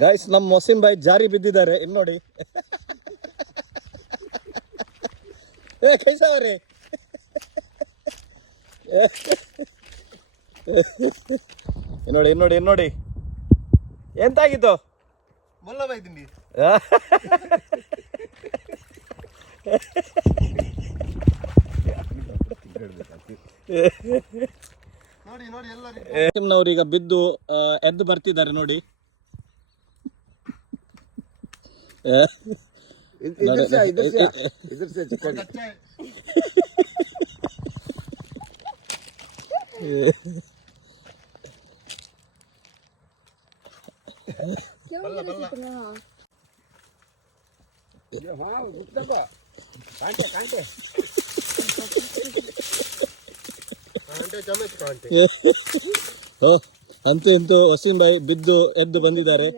Guys ನಮ್ಮ ವಸೀಂ ಭಾಯ್ ಜಾರಿ ಬಿದ್ದಿದ್ದಾರೆ ಇನ್ನು ನೋಡಿ. ಕೈಸಾವ್ರಿ ನೋಡಿ ನೋಡಿ ನೋಡಿ ಎಂತಾಗಿತ್ತು ಮಲ್ಲಬಾಯ್ ತಿಂಡಿ. ನೋಡಿ ನೋಡಿ ಎಲ್ಲರೂ ಈಗ ಬಿದ್ದು ಎದ್ದು ಬರ್ತಿದ್ದಾರೆ ನೋಡಿ. ಅಂತೂ ಇಂತೂ ವಸೀಂ ಭಾಯ್ ಬಿದ್ದು ಎದ್ದು ಬಂದಿದ್ದಾರೆ.